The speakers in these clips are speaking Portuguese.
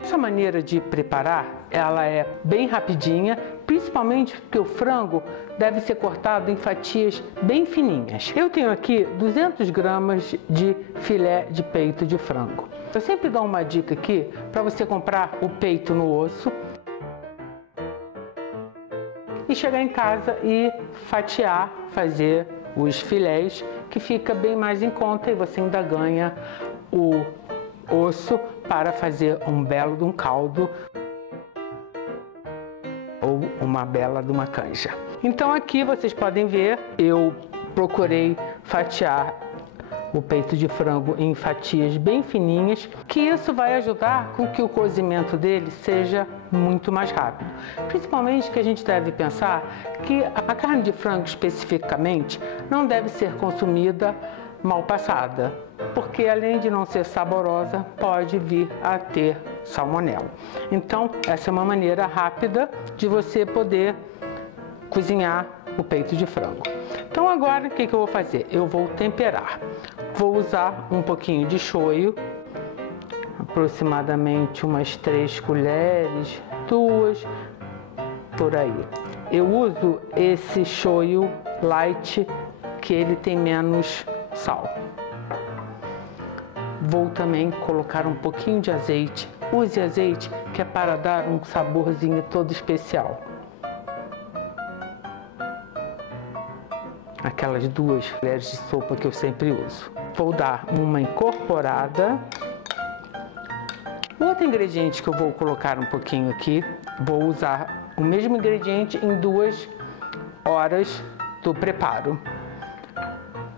Essa maneira de preparar, ela é bem rapidinha, principalmente porque o frango deve ser cortado em fatias bem fininhas. Eu tenho aqui 200 gramas de filé de peito de frango. Eu sempre dou uma dica aqui para você comprar o peito no osso e chegar em casa e fatiar, fazer os filés, que fica bem mais em conta e você ainda ganha o osso para fazer um belo de um caldo ou uma bela de uma canja. Então aqui vocês podem ver, eu procurei fatiar o peito de frango em fatias bem fininhas, que isso vai ajudar com que o cozimento dele seja muito mais rápido. Principalmente que a gente deve pensar que a carne de frango especificamente não deve ser consumida mal passada, porque além de não ser saborosa, pode vir a ter salmonela. Então, essa é uma maneira rápida de você poder cozinhar o peito de frango. Então agora, o que eu vou fazer? Eu vou temperar. Vou usar um pouquinho de shoyu, aproximadamente umas 3 colheres, 2, por aí. Eu uso esse shoyu light, que ele tem menos sal. Vou também colocar um pouquinho de azeite. Use azeite, que é para dar um saborzinho todo especial. Aquelas 2 colheres de sopa que eu sempre uso. Vou dar uma incorporada. Outro ingrediente que eu vou colocar um pouquinho aqui, vou usar o mesmo ingrediente em 2 horas do preparo.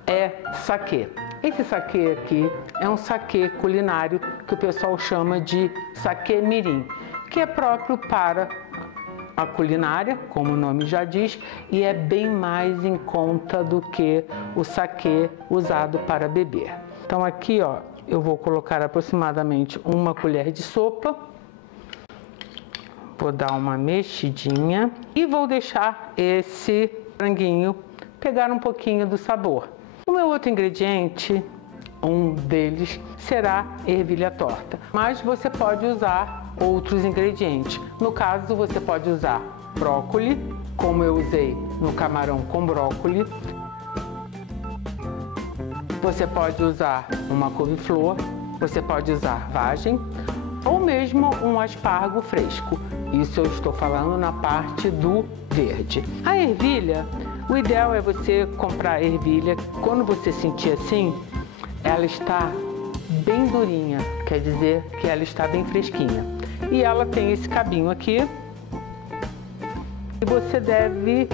É saquê. Esse saquê aqui é um saquê culinário que o pessoal chama de saquê mirim, que é próprio para a culinária, como o nome já diz, e é bem mais em conta do que o saquê usado para beber. Então aqui, ó, eu vou colocar aproximadamente 1 colher de sopa, vou dar uma mexidinha e vou deixar esse franguinho pegar um pouquinho do sabor. O meu outro ingrediente, um deles, será ervilha torta, mas você pode usar outros ingredientes. No caso, você pode usar brócolis, como eu usei no camarão com brócolis. Você pode usar uma couve-flor, você pode usar vagem ou mesmo um aspargo fresco. Isso eu estou falando na parte do verde. A ervilha, o ideal é você comprar ervilha, quando você sentir assim, ela está bem durinha, quer dizer que ela está bem fresquinha. E ela tem esse cabinho aqui e você deve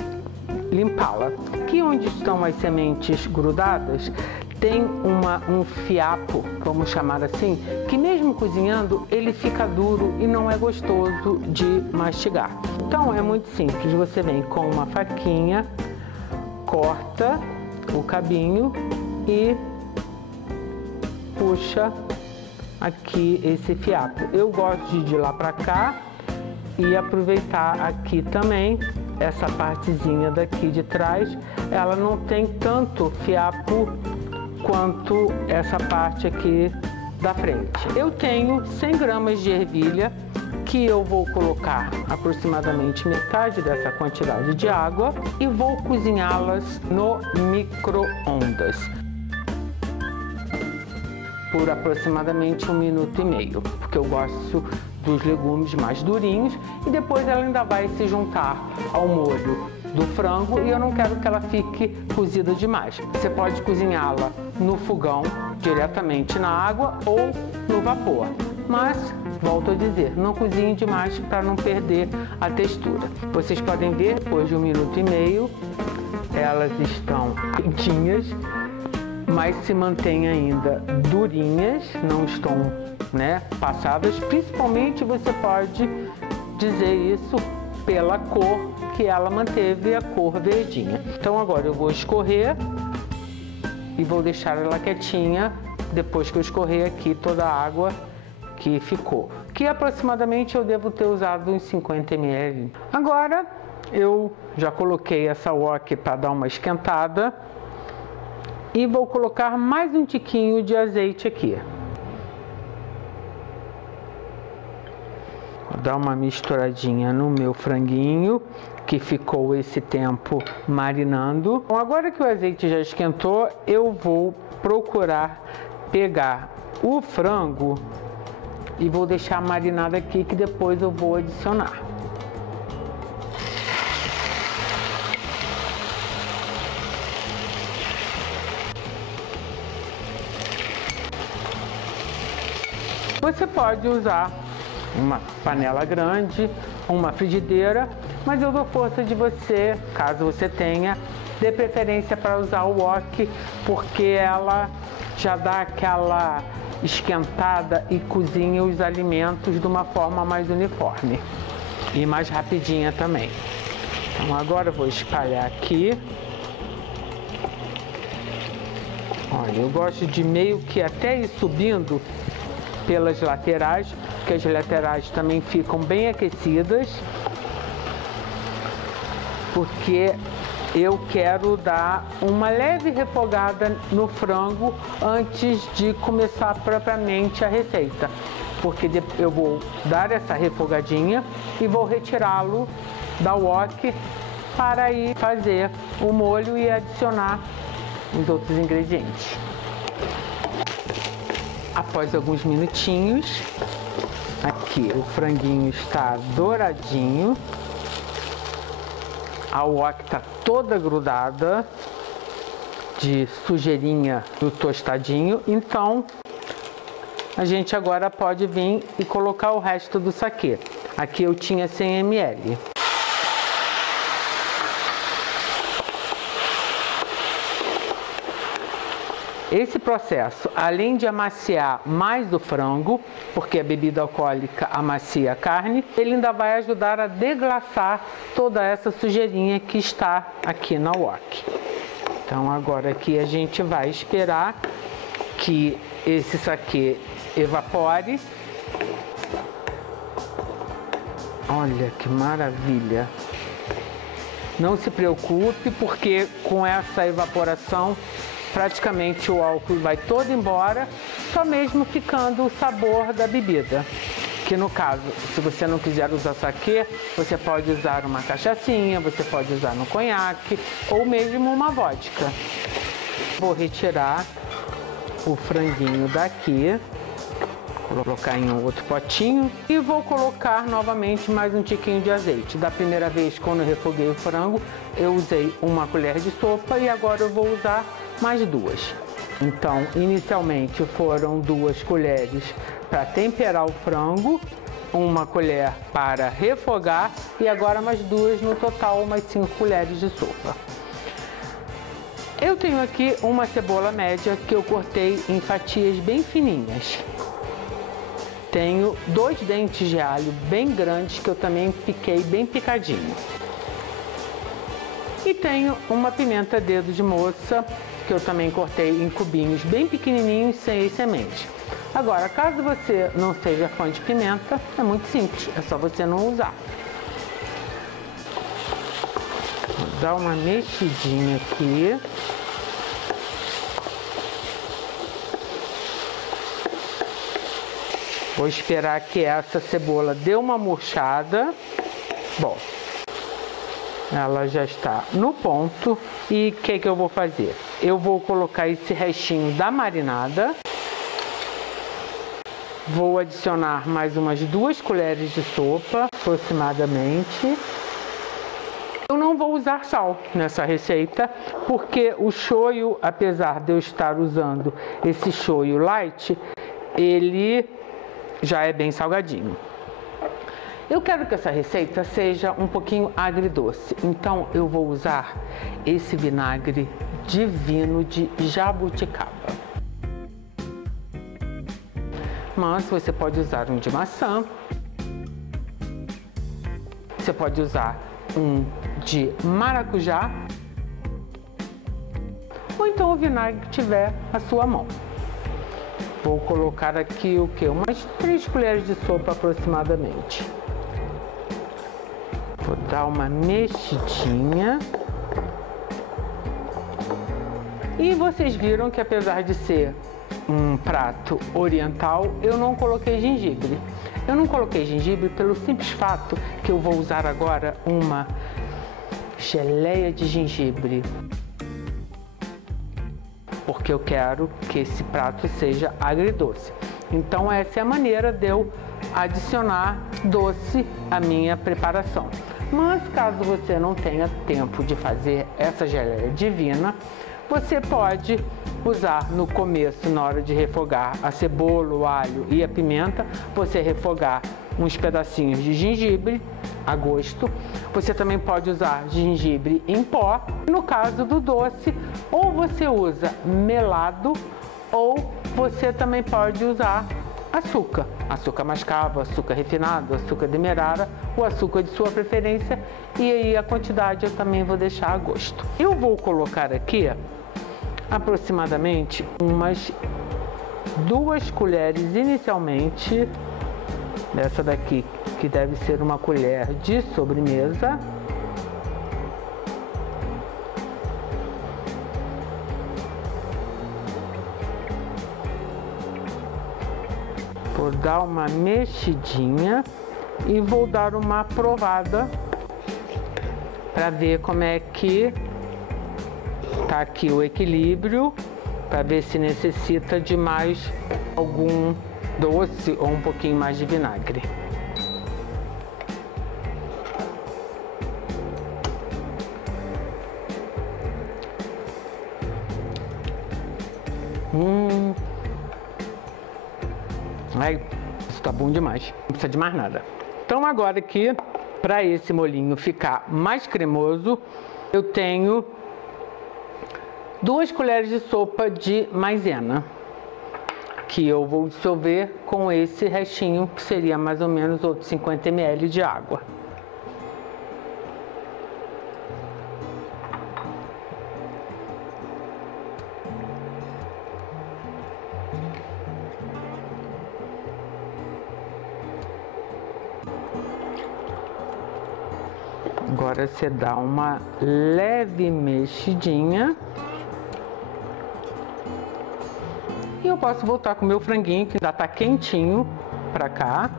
limpá-la. Aqui onde estão as sementes grudadas, tem um fiapo, vamos chamar assim, que mesmo cozinhando ele fica duro e não é gostoso de mastigar. Então é muito simples, você vem com uma faquinha, corta o cabinho e puxa aqui esse fiapo. Eu gosto de ir de lá para cá e aproveitar aqui também essa partezinha daqui de trás. Ela não tem tanto fiapo quanto essa parte aqui da frente. Eu tenho 100 gramas de ervilha que eu vou colocar aproximadamente metade dessa quantidade de água e vou cozinhá-las no micro-ondas por aproximadamente 1 minuto e meio, porque eu gosto dos legumes mais durinhos e depois ela ainda vai se juntar ao molho do frango e eu não quero que ela fique cozida demais. Você pode cozinhá-la no fogão, diretamente na água ou no vapor, mas volto a dizer, não cozinhe demais para não perder a textura. Vocês podem ver, depois de 1 minuto e meio, elas estão quentinhas, mas se mantêm ainda durinhas, não estão, passadas. Principalmente você pode dizer isso pela cor, que ela manteve a cor verdinha. Então agora eu vou escorrer e vou deixar ela quietinha depois que eu escorrer aqui toda a água que ficou. Que aproximadamente eu devo ter usado uns 50 ml. Agora eu já coloquei essa wok para dar uma esquentada e vou colocar mais um tiquinho de azeite aqui. Vou dar uma misturadinha no meu franguinho, que ficou esse tempo marinando. Bom, agora que o azeite já esquentou, eu vou procurar pegar o frango e vou deixar marinado aqui, que depois eu vou adicionar. Você pode usar uma panela grande, uma frigideira, mas eu dou força de você, caso você tenha, dê preferência para usar o wok, porque ela já dá aquela esquentada e cozinha os alimentos de uma forma mais uniforme e mais rapidinha também. Então agora eu vou espalhar aqui. Olha, eu gosto de meio que até ir subindo pelas laterais, porque as laterais também ficam bem aquecidas, porque eu quero dar uma leve refogada no frango antes de começar propriamente a receita, porque eu vou dar essa refogadinha e vou retirá-lo da wok para ir fazer o molho e adicionar os outros ingredientes. Após alguns minutinhos, aqui o franguinho está douradinho, a wok está toda grudada de sujeirinha do tostadinho, então a gente agora pode vir e colocar o resto do saquê. Aqui eu tinha 100 ml. Esse processo, além de amaciar mais o frango, porque a bebida alcoólica amacia a carne, ele ainda vai ajudar a deglaçar toda essa sujeirinha que está aqui na wok. Então agora aqui a gente vai esperar que esse saquê evapore. Olha que maravilha! Não se preocupe, porque com essa evaporação praticamente o álcool vai todo embora, só mesmo ficando o sabor da bebida. Que no caso, se você não quiser usar saquê, você pode usar uma cachaçinha, você pode usar no conhaque ou mesmo uma vodka. Vou retirar o franguinho daqui, colocar em um outro potinho e vou colocar novamente mais um tiquinho de azeite. Da primeira vez, quando eu refoguei o frango, eu usei uma colher de sopa e agora eu vou usar mais 2. Então, inicialmente foram 2 colheres para temperar o frango, uma colher para refogar e agora mais 2, no total mais 5 colheres de sopa. Eu tenho aqui uma cebola média que eu cortei em fatias bem fininhas. Tenho 2 dentes de alho bem grandes que eu também piquei bem picadinho. E tenho uma pimenta dedo de moça que eu também cortei em cubinhos bem pequenininhos, sem semente. Agora, caso você não seja fã de pimenta, é muito simples, é só você não usar. Vou dar uma mexidinha aqui. Vou esperar que essa cebola dê uma murchada. Bom, ela já está no ponto. E o que eu vou fazer? Eu vou colocar esse restinho da marinada. Vou adicionar mais umas 2 colheres de sopa, aproximadamente. Eu não vou usar sal nessa receita, porque o shoyu, apesar de eu estar usando esse shoyu light, ele já é bem salgadinho. Eu quero que essa receita seja um pouquinho agridoce, então eu vou usar esse vinagre divino de jabuticaba. Mas você pode usar um de maçã, você pode usar um de maracujá, ou então o vinagre que tiver à sua mão. Vou colocar aqui o que? Umas 3 colheres de sopa aproximadamente. Vou dar uma mexidinha. E vocês viram que, apesar de ser um prato oriental, eu não coloquei gengibre. Eu não coloquei gengibre pelo simples fato que eu vou usar agora uma geleia de gengibre, porque eu quero que esse prato seja agridoce. Então essa é a maneira de eu adicionar doce à minha preparação. Mas caso você não tenha tempo de fazer essa geleia divina, você pode usar no começo, na hora de refogar a cebola, o alho e a pimenta, você refogar uns pedacinhos de gengibre a gosto. Você também pode usar gengibre em pó. No caso do doce, ou você usa melado, ou você também pode usar açúcar, açúcar mascavo, açúcar refinado, açúcar demerara, o açúcar de sua preferência, e aí a quantidade eu também vou deixar a gosto. Eu vou colocar aqui aproximadamente umas 2 colheres inicialmente, dessa daqui, que deve ser uma colher de sobremesa. Vou dar uma mexidinha e vou dar uma provada para ver como é que tá aqui o equilíbrio, para ver se necessita de mais algum doce ou um pouquinho mais de vinagre. Ai, isso tá bom demais, não precisa de mais nada. Então agora aqui, para esse molhinho ficar mais cremoso, eu tenho 2 colheres de sopa de maisena, que eu vou dissolver com esse restinho, que seria mais ou menos outros 50 ml de água. Agora você dá uma leve mexidinha. E eu posso voltar com o meu franguinho, que ainda tá quentinho, pra cá.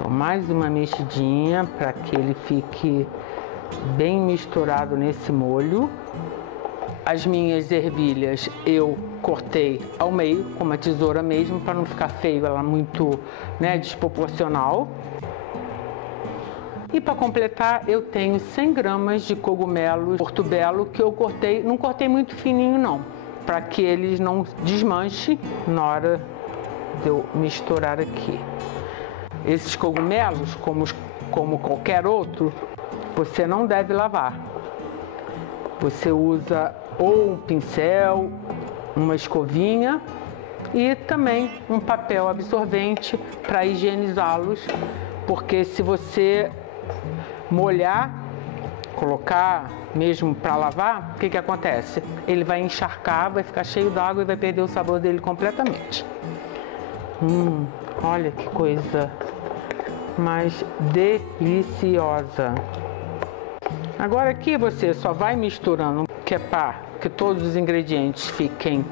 Dou mais uma mexidinha para que ele fique bem misturado nesse molho. As minhas ervilhas eu cortei ao meio com uma tesoura mesmo, para não ficar feio, ela muito, né, desproporcional. E para completar, eu tenho 100 gramas de cogumelos portobello, que eu cortei, não cortei muito fininho não, para que eles não desmanchem na hora de eu misturar aqui. Esses cogumelos, como qualquer outro, você não deve lavar. Você usa ou um pincel, uma escovinha e também um papel absorvente para higienizá-los, porque se você molhar, colocar mesmo para lavar, o que acontece? Ele vai encharcar, vai ficar cheio d'água e vai perder o sabor dele completamente. Olha que coisa mais deliciosa. Agora aqui você só vai misturando, que é para que todos os ingredientes fiquem,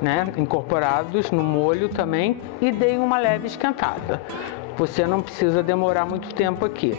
né, incorporados no molho também, e dei uma leve esquentada. Você não precisa demorar muito tempo aqui.